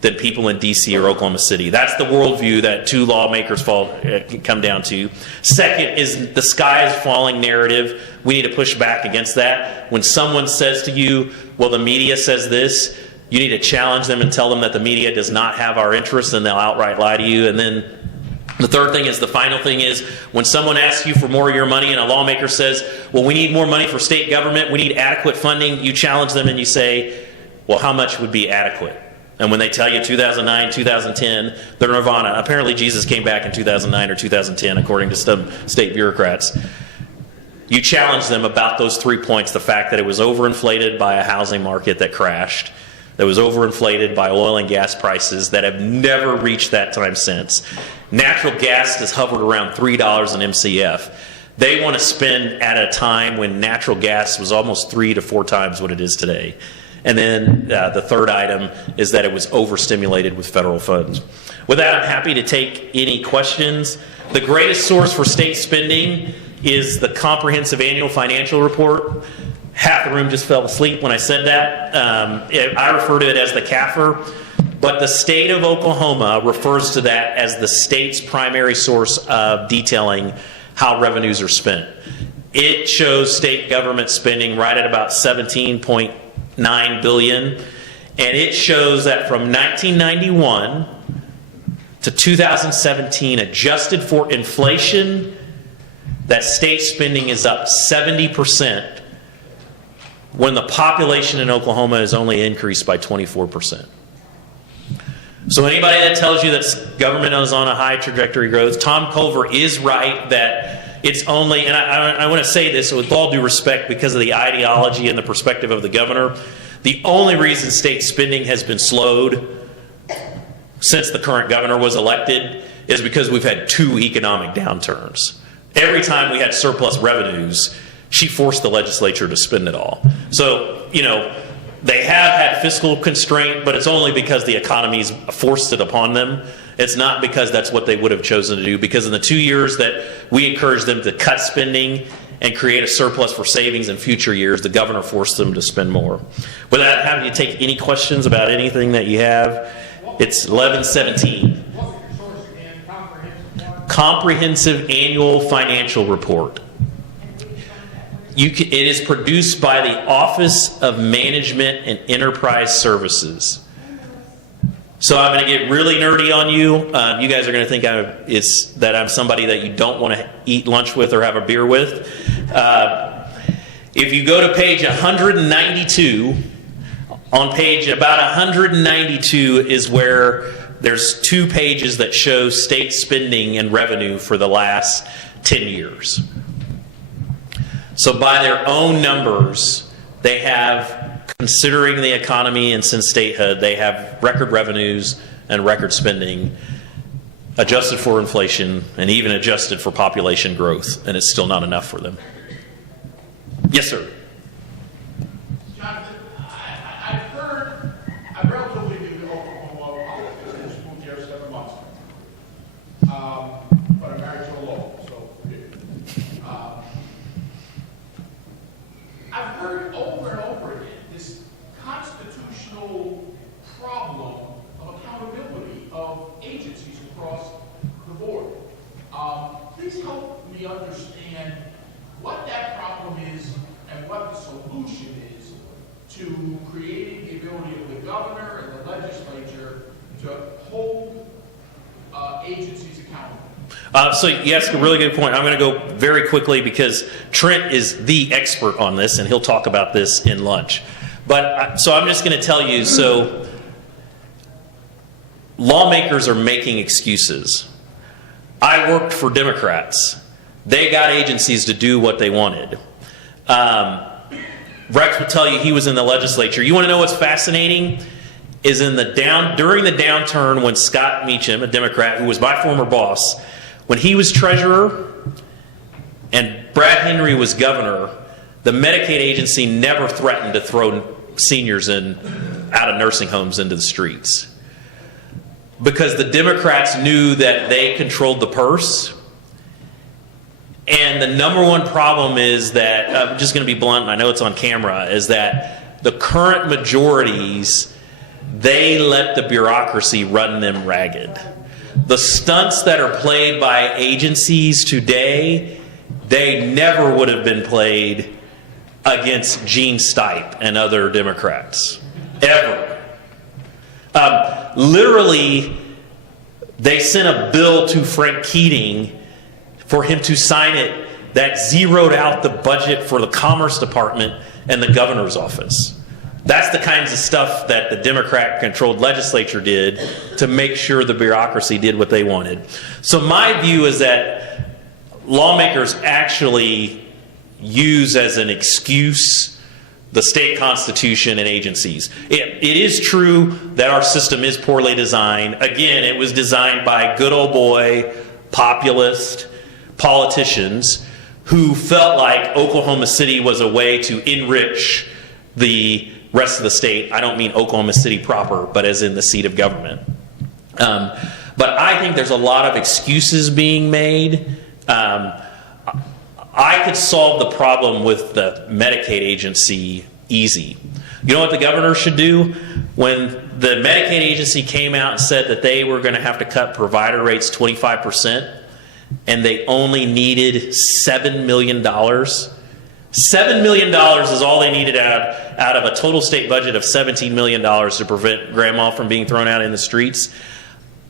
than people in D.C. or Oklahoma City. That's the worldview that two lawmakers come down to. Second is the sky is falling narrative. We need to push back against that. When someone says to you, well, the media says this, you need to challenge them and tell them that the media does not have our interests, and they'll outright lie to you. And then the third thing is, the final thing is, when someone asks you for more of your money and a lawmaker says, well, we need more money for state government, we need adequate funding, you challenge them and you say, well, how much would be adequate? And when they tell you 2009, 2010, they're nirvana. Apparently Jesus came back in 2009 or 2010, according to some state bureaucrats. You challenge them about those 3 points: the fact that it was overinflated by a housing market that crashed, that was overinflated by oil and gas prices that have never reached that time since. Natural gas has hovered around $3 an MCF. They want to spend at a time when natural gas was almost 3 to 4 times what it is today. And then the third item is that it was overstimulated with federal funds. With that, I'm happy to take any questions. The greatest source for state spending is the Comprehensive Annual Financial Report. Half the room just fell asleep when I said that. I refer to it as the CAFR, but the state of Oklahoma refers to that as the state's primary source of detailing how revenues are spent. It shows state government spending right at about $17.9 billion, and it shows that from 1991 to 2017, adjusted for inflation, that state spending is up 70%, when the population in Oklahoma has only increased by 24%. So anybody that tells you that government is on a high trajectory growth, Tom Culver is right that it's only, and I want to say this with all due respect because of the ideology and the perspective of the governor, the only reason state spending has been slowed since the current governor was elected is because we've had 2 economic downturns. Every time we had surplus revenues, she forced the legislature to spend it all. So, you know, they have had fiscal constraint, but it's only because the economy's forced it upon them. It's not because that's what they would have chosen to do, because in the 2 years that we encouraged them to cut spending and create a surplus for savings in future years, the governor forced them to spend more. Without having you take any questions about anything that you have, it's 1117. Comprehensive Annual Financial Report. It is produced by the Office of Management and Enterprise Services. So I'm going to get really nerdy on you. You guys are going to think that I'm somebody that you don't want to eat lunch with or have a beer with. If you go to page 192, on page about 192 is where there's 2 pages that show state spending and revenue for the last 10 years. So by their own numbers, they have, considering the economy and since statehood, they have record revenues and record spending, adjusted for inflation and even adjusted for population growth, and it's still not enough for them. Yes, sir. Jonathan, I've heard, I'm relatively new to Oklahoma politics. I just moved here 7 months ago. But I'm married to a local, so I've heard over and over again this constitutional problem of accountability of agencies across the board. Please help me understand what that problem is and what the solution is to creating the ability of the governor and the legislature to hold agencies accountable. So you ask a really good point. I'm going to go very quickly because Trent is the expert on this, and he'll talk about this in lunch. But so I'm just going to tell you, so lawmakers are making excuses. I worked for Democrats. They got agencies to do what they wanted. Rex would tell you he was in the legislature. You want to know what's fascinating? Is during the downturn when Scott Meacham, a Democrat who was my former boss, when he was treasurer and Brad Henry was governor, the Medicaid agency never threatened to throw seniors out of nursing homes into the streets. Because the Democrats knew that they controlled the purse. And the number one problem is that, I'm just going to be blunt, and I know it's on camera, is that the current majorities, they let the bureaucracy run them ragged. The stunts that are played by agencies today, they never would have been played against Gene Stipe and other Democrats. Ever. Literally, they sent a bill to Frank Keating for him to sign it that zeroed out the budget for the Commerce Department and the governor's office. That's the kinds of stuff that the Democrat-controlled legislature did to make sure the bureaucracy did what they wanted. So my view is that lawmakers actually use as an excuse the state constitution and agencies. It is true that our system is poorly designed. Again, it was designed by good old boy, populist politicians who felt like Oklahoma City was a way to enrich the rest of the state. I don't mean Oklahoma City proper, but as in the seat of government. But I think there's a lot of excuses being made. I could solve the problem with the Medicaid agency easy. You know what the governor should do? When the Medicaid agency came out and said that they were going to have to cut provider rates 25%, and they only needed $7 million. $7 million is all they needed out of a total state budget of $17 million to prevent grandma from being thrown out in the streets.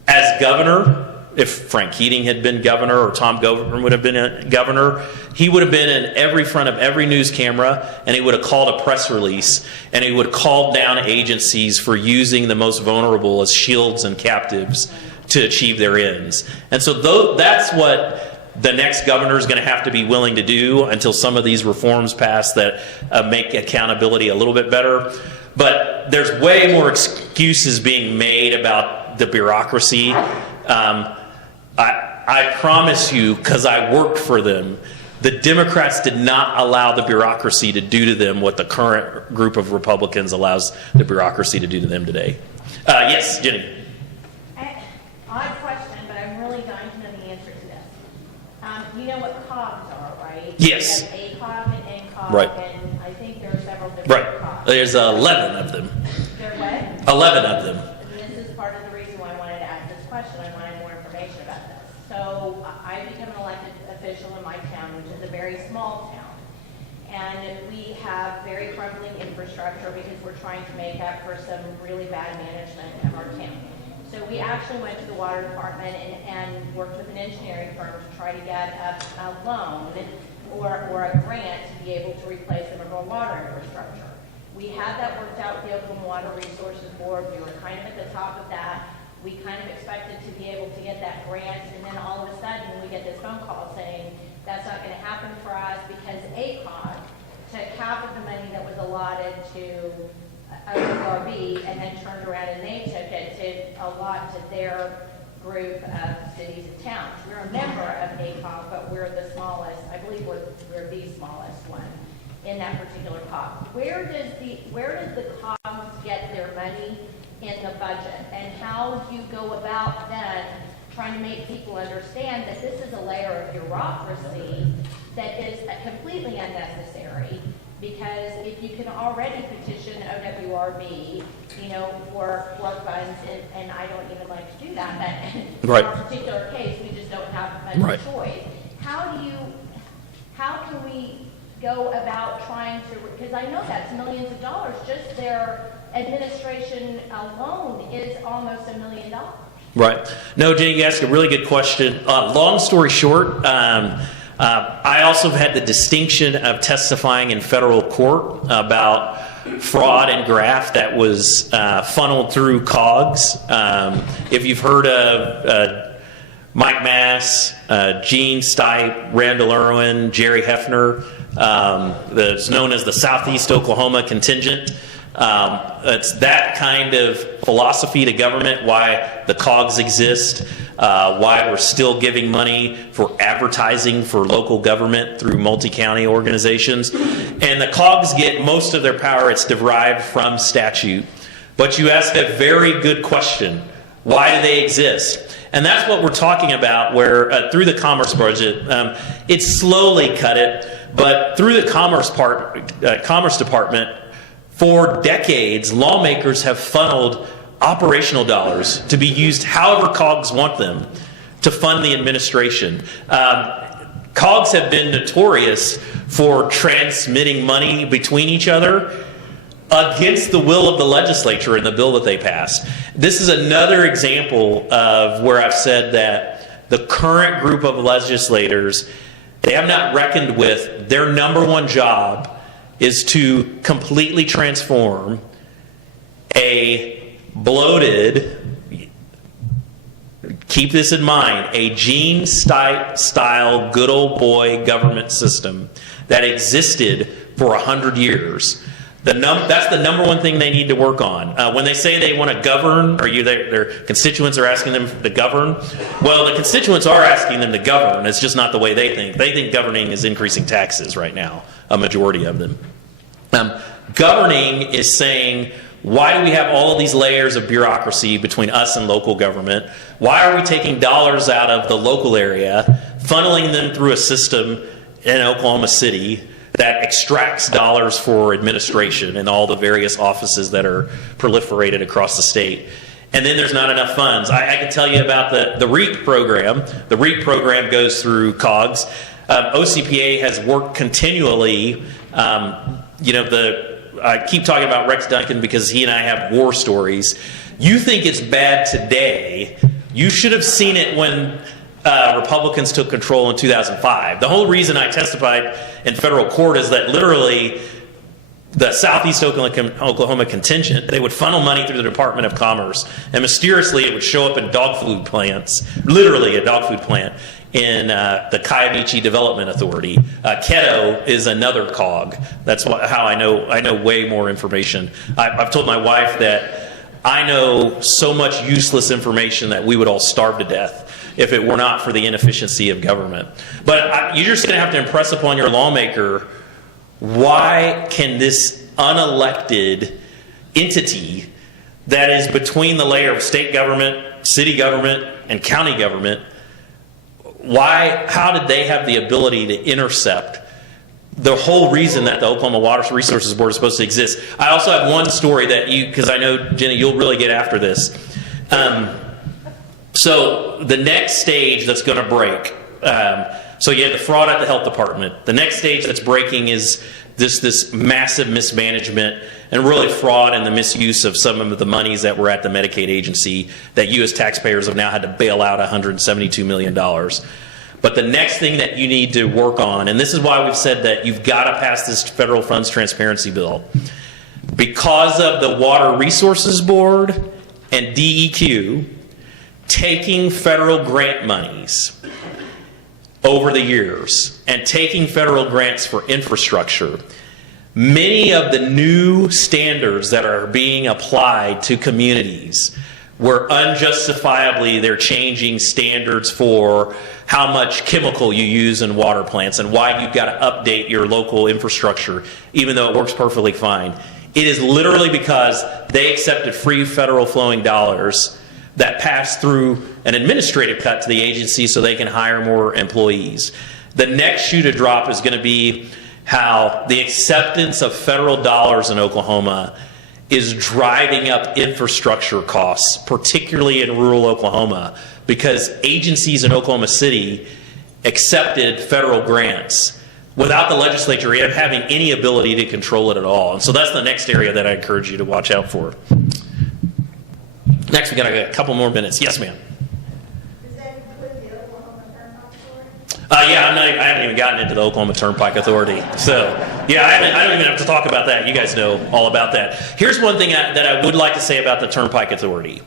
As governor, if Frank Keating had been governor or Tom Governor would have been a governor, he would have been in every front of every news camera, and he would have called a press release, and he would have called down agencies for using the most vulnerable as shields and captives to achieve their ends. And so that's what the next governor is going to have to be willing to do until some of these reforms pass that make accountability a little bit better. But there's way more excuses being made about the bureaucracy. I promise you, because I worked for them, the Democrats did not allow the bureaucracy to do to them what the current group of Republicans allows the bureaucracy to do to them today. Yes, Jenny. Odd question, but I'm really dying to know the answer to this. You know what COGs are, right? Yes. You have ACOG and NCOG, Right. and I think there are several different Right. COGs. There's 11 of them. There what? 11 of them. And this is part of the reason why I wanted to ask this question. I wanted more information about this. So I became an elected official in my town, which is a very small town. And we have very crumbling infrastructure because we're trying to make up for some really bad management of our town. So we actually went to the water department and worked with an engineering firm to try to get a loan or a grant to be able to replace some of our water infrastructure. We had that worked out with the Oklahoma Water Resources Board. We were kind of at the top of that. We kind of expected to be able to get that grant, and then all of a sudden we get this phone call saying that's not going to happen for us because ACOG took half of the money that was allotted to ORB and then turned around and they took it to allot to their group of cities and towns. We're a member of ACOG, but we're the smallest. I believe we're the smallest one in that particular COG. Where does the COGs get their money in the budget, and how do you go about then trying to make people understand that this is a layer of bureaucracy that is completely unnecessary? Because if you can already petition OWRB, for funds, and I don't even like to do that, but Right. in our particular case, we just don't have much Right. choice. How can we go about trying to, because I know that's millions of dollars, just their administration alone is almost $1 million. Right. No, Jenny, you asked a really good question. Long story short, I also have had the distinction of testifying in federal court about fraud and graft that was funneled through COGS. If you've heard of Mike Mass, Gene Stipe, Randall Irwin, Jerry Hefner, that's known as the Southeast Oklahoma Contingent. It's that kind of philosophy to government, why the COGS exist, why we're still giving money for advertising for local government through multi-county organizations. And the COGS get most of their power, it's derived from statute. But you asked a very good question. Why do they exist? And that's what we're talking about, where through the Commerce budget, it's slowly cut it, but through the Commerce Department, for decades, lawmakers have funneled operational dollars to be used however COGS want them to fund the administration. COGS have been notorious for transmitting money between each other against the will of the legislature in the bill that they passed. This is another example of where I've said that the current group of legislators, they have not reckoned with their number one job is to completely transform a bloated, keep this in mind, a Gene Stipe style good old boy government system that existed for 100 years. That's the number one thing they need to work on. When they say they want to govern, or their constituents are asking them to govern, well, the constituents are asking them to govern. It's just not the way they think. They think governing is increasing taxes right now, a majority of them. Governing is saying, why do we have all of these layers of bureaucracy between us and local government? Why are we taking dollars out of the local area, funneling them through a system in Oklahoma City that extracts dollars for administration and all the various offices that are proliferated across the state? and then there's not enough funds. I can tell you about the REAP program. The REAP program goes through COGS. OCPA has worked continually. I keep talking about Rex Duncan because he and I have war stories. You think it's bad today. You should have seen it when Republicans took control in 2005. The whole reason I testified in federal court is that literally the Southeast Oklahoma contingent, they would funnel money through the Department of Commerce, and mysteriously it would show up in dog food plants, literally a dog food plant, in the Coyamichi Development Authority. Keto is another cog. That's how I know way more information. I've told my wife that I know so much useless information that we would all starve to death if it were not for the inefficiency of government. But you're just going to have to impress upon your lawmaker, why can this unelected entity that is between the layer of state government, city government, and county government, how did they have the ability to intercept the whole reason that the Oklahoma Water Resources Board is supposed to exist? I also have one story that because I know, Jenny, you'll really get after this. So the next stage that's going to break, so you had the fraud at the health department. The next stage that's breaking is this massive mismanagement and really fraud and the misuse of some of the monies that were at the Medicaid agency that you as taxpayers have now had to bail out $172 million. But the next thing that you need to work on, and this is why we've said that you've got to pass this federal funds transparency bill, because of the Water Resources Board and DEQ taking federal grant monies over the years and taking federal grants for infrastructure, many of the new standards that are being applied to communities where unjustifiably they're changing standards for how much chemical you use in water plants and why you've got to update your local infrastructure even though it works perfectly fine. It is literally because they accepted free federal flowing dollars that pass through an administrative cut to the agency so they can hire more employees. The next shoe to drop is going to be how the acceptance of federal dollars in Oklahoma is driving up infrastructure costs, particularly in rural Oklahoma, because agencies in Oklahoma City accepted federal grants without the legislature having any ability to control it at all. And so that's the next area that I encourage you to watch out for. Next, we got a couple more minutes. Yes, ma'am. Does that include the Oklahoma Turnpike Authority? I haven't even gotten into the Oklahoma Turnpike Authority. So, yeah, I don't even have to talk about that. You guys know all about that. Here's one thing that I would like to say about the Turnpike Authority.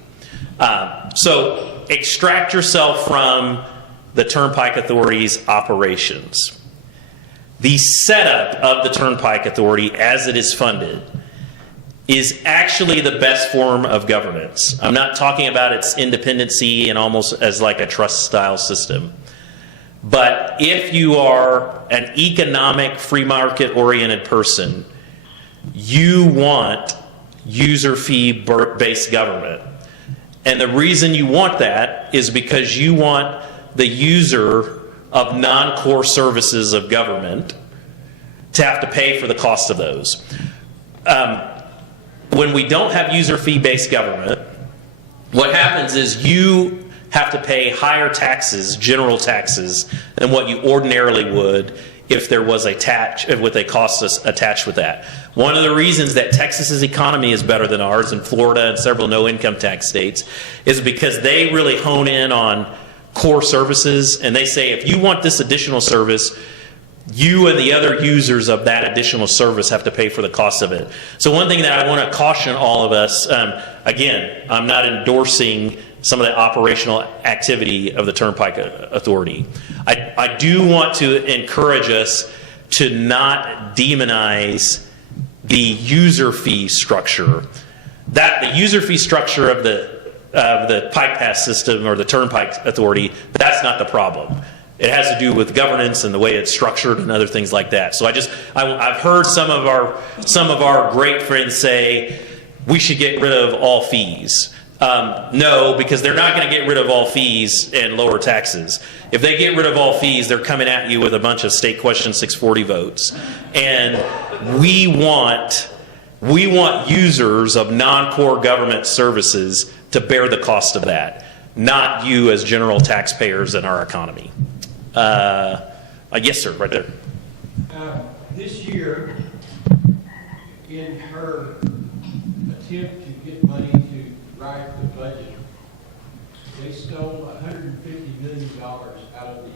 So, extract yourself from the Turnpike Authority's operations. The setup of the Turnpike Authority as it is funded is actually the best form of governance. I'm not talking about its independency and almost as like a trust style system. But if you are an economic, free market oriented person, you want user fee based government. And the reason you want that is because you want the user of non-core services of government to have to pay for the cost of those. When we don't have user fee based government, what happens is you have to pay higher taxes, general taxes, than what you ordinarily would if there was with a cost attached with that. One of the reasons that Texas's economy is better than ours, and Florida and several no income tax states, is because they really hone in on core services, and they say if you want this additional service, you and the other users of that additional service have to pay for the cost of it. So one thing that I want to caution all of us, again, I'm not endorsing some of the operational activity of the Turnpike Authority. I do want to encourage us to not demonize the user fee structure. The user fee structure of the Pike Pass system or the Turnpike Authority, that's not the problem. It has to do with governance and the way it's structured and other things like that. So I've heard some of our great friends say we should get rid of all fees. No, because they're not going to get rid of all fees and lower taxes. If they get rid of all fees, they're coming at you with a bunch of State Question 640 votes. And we want users of non-core government services to bear the cost of that, not you as general taxpayers in our economy. Yes, sir, right there. This year, in her attempt to get money to drive the budget, they stole $150 million out of the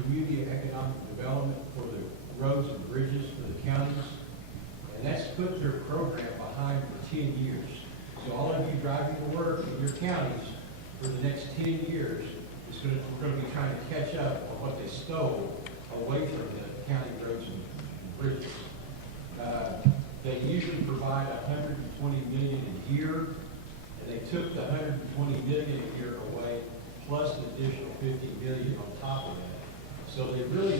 community economic development for the roads and bridges for the counties. And that's put their program behind for 10 years. So all of you driving to work in your counties for the next 10 years, we're going to be trying to catch up on what they stole away from the county roads and bridges. They usually provide $120 million a year, and they took the $120 million a year away, plus an additional $50 million on top of that. So they really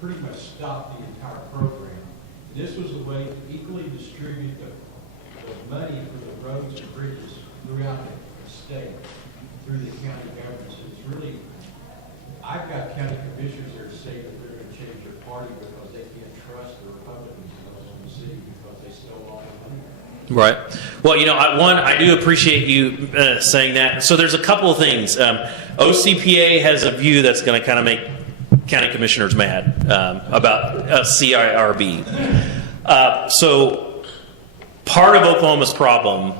pretty much stopped the entire program. This was a way to equally distribute the money for the roads and bridges throughout the state, through the county governments. It's really, I've got county commissioners there to say that they're going to change their party because they can't trust the Republicans in Oklahoma City because they stole all the money. Right. Well, I do appreciate you saying that. So there's a couple of things. OCPA has a view that's going to kind of make county commissioners mad about CIRB. So part of Oklahoma's problem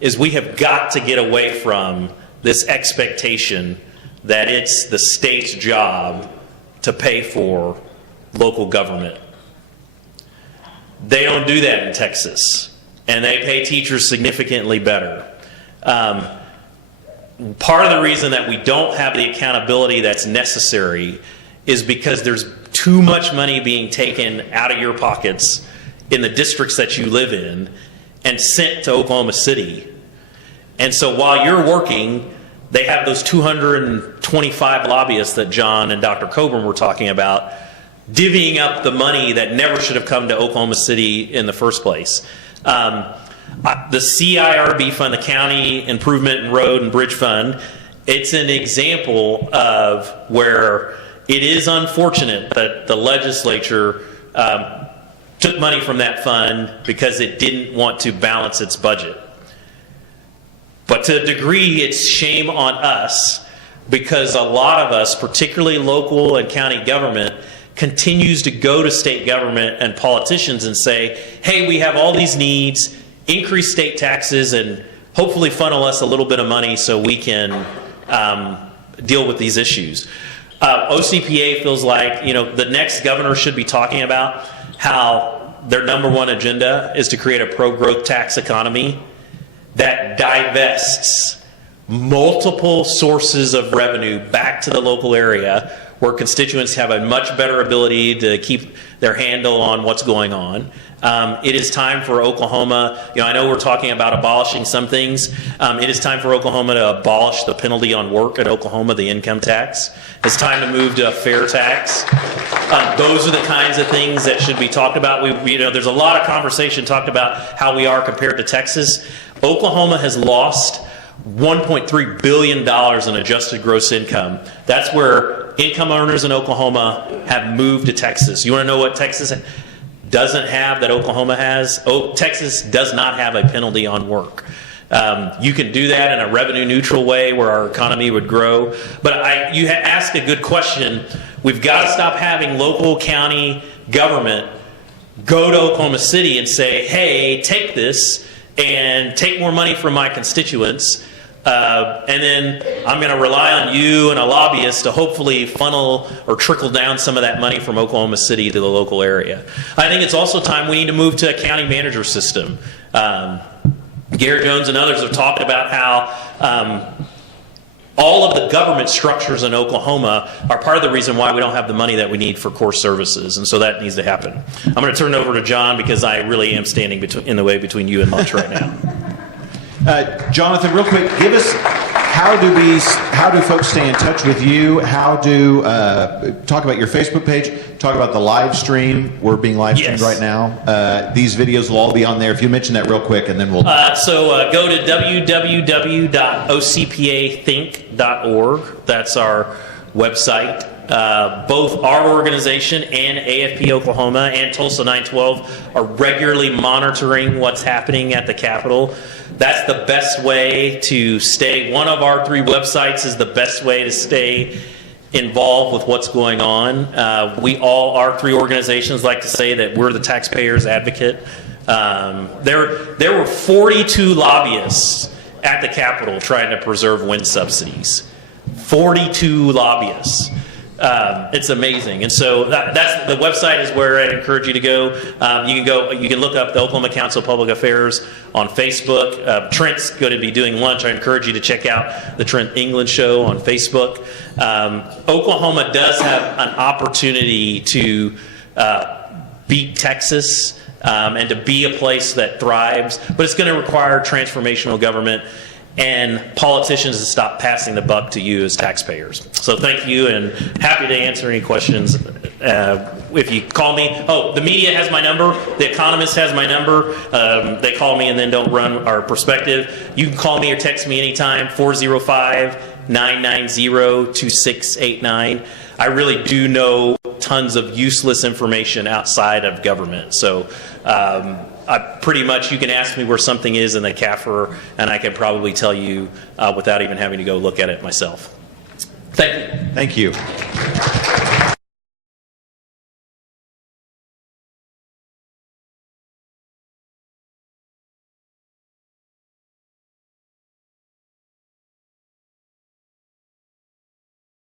is we have got to get away from this expectation that it's the state's job to pay for local government. They don't do that in Texas, and they pay teachers significantly better. Part of the reason that we don't have the accountability that's necessary is because there's too much money being taken out of your pockets in the districts that you live in and sent to Oklahoma City. And so while you're working, they have those 225 lobbyists that John and Dr. Coburn were talking about, divvying up the money that never should have come to Oklahoma City in the first place. The CIRB fund, the County Improvement and Road and Bridge Fund, it's an example of where it is unfortunate that the legislature took money from that fund because it didn't want to balance its budget. But to a degree, it's shame on us because a lot of us, particularly local and county government, continues to go to state government and politicians and say, hey, we have all these needs, increase state taxes, and hopefully funnel us a little bit of money so we can deal with these issues. OCPA feels like the next governor should be talking about how their number one agenda is to create a pro-growth tax economy that divests multiple sources of revenue back to the local area where constituents have a much better ability to keep their handle on what's going on. It is time for Oklahoma, I know we're talking about abolishing some things. It is time for Oklahoma to abolish the penalty on work at Oklahoma, the income tax. It's time to move to a fair tax. Those are the kinds of things that should be talked about. There's a lot of conversation talked about how we are compared to Texas. Oklahoma has lost $1.3 billion in adjusted gross income. That's where income earners in Oklahoma have moved to Texas. You want to know what Texas doesn't have that Oklahoma has? Texas does not have a penalty on work. You can do that in a revenue neutral way where our economy would grow. But you ask a good question. We've got to stop having local county government go to Oklahoma City and say, hey, take this and take more money from my constituents. And then I'm going to rely on you and a lobbyist to hopefully funnel or trickle down some of that money from Oklahoma City to the local area. I think it's also time we need to move to a county manager system. Garrett Jones and others have talked about how all of the government structures in Oklahoma are part of the reason why we don't have the money that we need for core services, and so that needs to happen. I'm going to turn it over to John because I really am standing in the way between you and lunch right now. Jonathan, real quick, give us how do folks stay in touch with you? How do talk about your Facebook page? Talk about the live stream. We're being live streamed right now. These videos will all be on there. If you mention that real quick, and then we'll. So go to www.ocpathink.org. That's our website. Both our organization and AFP Oklahoma and Tulsa 912 are regularly monitoring what's happening at the Capitol. That's the best way to stay. One of our 3 websites is the best way to stay involved with what's going on. Our 3 organizations like to say that we're the taxpayers' advocate. There were 42 lobbyists at the Capitol trying to preserve wind subsidies. 42 lobbyists. It's amazing, and so that's the website is where I'd encourage you to go. You can look up the Oklahoma Council of Public Affairs on Facebook. Trent's going to be doing lunch. I encourage you to check out the Trent England Show on Facebook. Oklahoma does have an opportunity to beat Texas and to be a place that thrives, but it's going to require transformational government and politicians to stop passing the buck to you as taxpayers. So thank you, and happy to answer any questions. If you call me, the media has my number, The Economist has my number. They call me and then don't run our perspective. You can call me or text me anytime, 405-990-2689. I really do know tons of useless information outside of government. So pretty much you can ask me where something is in the CAFR, and I can probably tell you without even having to go look at it myself. Thank you. Thank you.